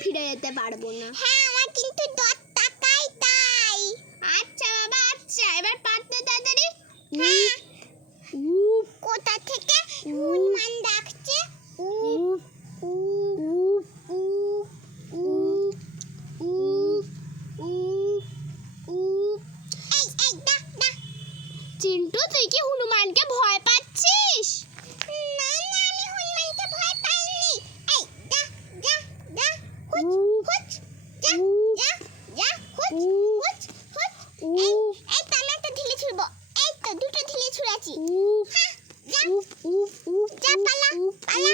ফিরে যেতে পারবো না। হ্যাঁ আমার কিন্তু 10 টাকাই তাই। আচ্ছা বাবা আচ্ছা, এবার পারতে তাড়াতাড়ি। হ্যাঁ কোথা থেকে হনুমান ডাকছে? চিন্টু তুই কি হনুমানকে ভয় পাচ্ছিস? না না আমি হনুমানকে ভয় পাইনি। এই যা যা যা হুচ হুচ যা যা যা হুচ হুচ হুচ। এই এই তো আমি একটা ঢিলে ছুড়বো। এই তো দুটো ঢিলে ছুঁড়েছি। হ্যাঁ যা যা পালা পালা।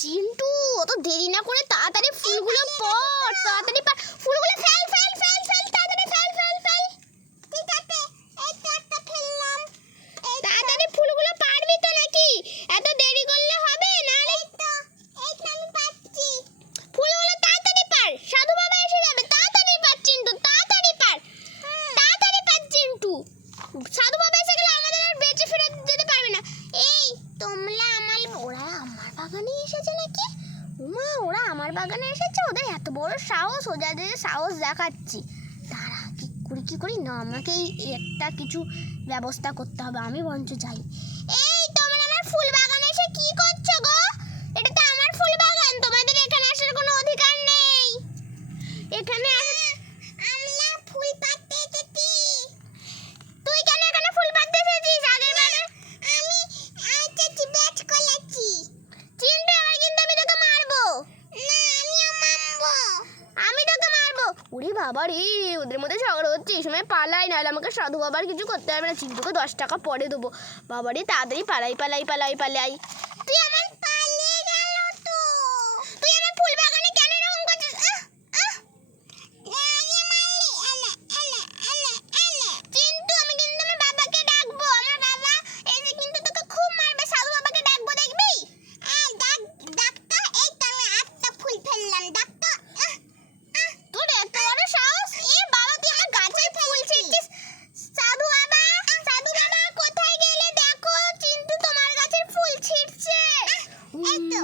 চিন্টু অত দেরি না করে তাড়াতাড়ি ফুলগুলো পড়, তাড়াতাড়ি ফুলগুলো ফেল ফেল ফেল ফেল, তাড়াতাড়ি ফেল ফেল ফেল। ঠিক আছে এই তো একটা ফেললাম। তাড়াতাড়ি ফুলগুলো পারবি তো নাকি? এত দেরি করলে হবে না। এই তো আমি পাচ্ছি। ফুলগুলো তাড়াতাড়ি পার, সাধু বাবা এসে যাবে। তাড়াতাড়ি পার চিন্টু, তাড়াতাড়ি পার, তাড়াতাড়ি পার চিন্টু। সাধু বাবা এসে গেলে আমাদের আর বেঁচে ফিরে যেতে পারবে না। এই তোমরা ওরা আমার বাগানে এসেছে নাকি? ওমা ওরা আমার বাগানে এসেছে, ওদের এত বড় সাহস, ওদের সাহস দেখাচ্ছি। তারা কি করি না, আমাকে একটা কিছু ব্যবস্থা করতে হবে। আমি বরঞ্চ যাই। এই তোমরা আমার ফুল বাগানে এসে কি করছো গো? এটা তো আমার ফুল বাগান, তোমাদের এখানে আসার কোনো অধিকার নেই। এখানে আমরা ফুল পাড়তে এসেছি। তুই কেন এখানে ফুল পাড়তে এসেছিস? আগের বারে আমি এসেছি ব্যাচ করেছি। চিন্টু আমার কিন্তু আমি তোকে মারবো। না আমিও মারবো। আমি তোকে মারবো। ওরে বাবা রে, ওদের মধ্যে ঝগড়া হচ্ছে, এই সময় পালাই, নাহলে আমাকে সাধু বাবার কিছু করতে হবে না। চিন্টুকে 10 টাকা পরে দেবো। বাবা রে তাড়াতাড়ি পালাই পালাই পালাই পালাই। তুই আমার পালিয়ে গেল তো। তুই আমার ফুল বাগানে কেন এরকম করছিস? আরে মারলি এলে এলে এলে এলে। চিন্টু আমি কিন্তু আমার বাবাকে ডাকবো। আমার বাবা এসে কিন্তু তোকে খুব মারবে। সাধু বাবাকে ডাকবো, দেখবি? ডাক্তার এই তো আমি একটা ফুল ফেললাম। ডাক্তার তোর এত বড় সাহস! এ বাবা তুই আমার গাছের ফুল ছিঁড়ছিস। সাধু বাবা কোথায় গেলে? দেখো চিন্টু তোমার গাছের ফুল ছিঁড়ছে। এই তো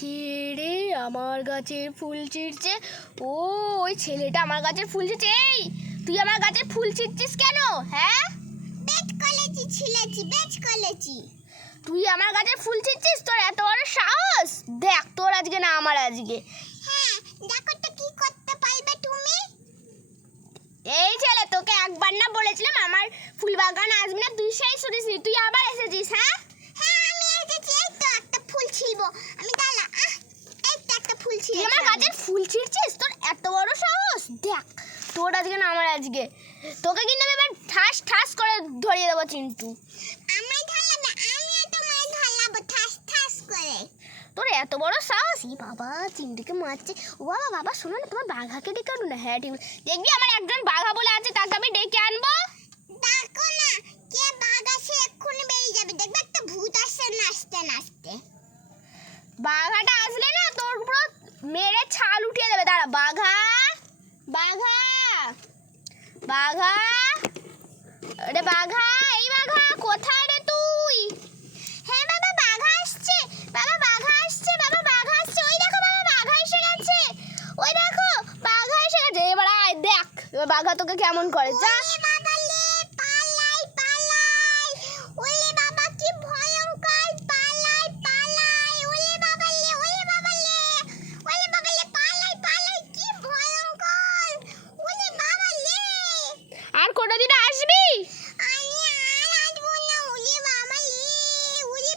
কে রে আমার গাছের ফুল ছিঁড়ছে? ও ওই ছেলেটা আমার গাছের ফুল ছিঁড়ছে। এই তুই আমার গাছের ফুল ছিঁড়ছিস কেন? হ্যাঁ ব্যাচ করেছি ছিলেছি ব্যাচ করেছি। তুই আমার গাছের ফুল ছিঁড়ছিস? তোর এত বড় সাহস! দেখ তোর আজকে না আমার আজকে। হ্যাঁ দেখো তো কি করতে পারবে তুমি। এই ছেলে তোকে একবার না বলেছিলাম আমার ফুল বাগান আসবি না, তুই সেই শুনিসনি, তুই আবার এসেছিস। হ্যাঁ হ্যাঁ আমি এসেছি। এই তো একটা ফুল ছিলবো আমি। দাঁড়া এই তো একটা ফুল তুই ছিলবো। আমার গাছের ফুল ছিঁড়ছিস? তোর এত বড় সাহস! দেখ তোর আজকে না আমার আজকে। তোকে কিন্তু আমি এবার ঠাস ঠাস করে ধরিয়ে দেবো চিন্টু। আমায় ঢালাবে, আমিও তোমায় ঢালাবো ঠাস ঠাস করে। তোর এত বড় সাহস! ই বাবা চিন্টুকে মারছে। ও বাবা বাবা শোনো না, তোমার বাঘাকে ডেকে আনো না। হ্যাঁ ঠিক দেখবি আমার একজন বাঘা বলে আছে, তাকে আমি ডেকে আনবো। দেখো না কে বাঘ আসে এক্ষুনি বেরিয়ে যাবে। দেখবে একটা ভূত আসছে নাচতে নাচতে। বাঘাটা আসলে না তোর পুরো মেরে ছাল উঠিয়ে দেবে। দাঁড়া বাঘা বাঘা বাঘা, আরে বাঘা, এই বাঘা কোথায় রে তুই? হ্যাঁ বাবা বাঘা আসছে, বাবা বাঘা আসছে, বাবা বাঘা আসছে। ওই দেখো বাবা বাঘা এসে গেছে, ওই দেখো বাঘা এসে গেছে। এবার আয় দেখ এবার বাঘা তোকে কেমন করে। যা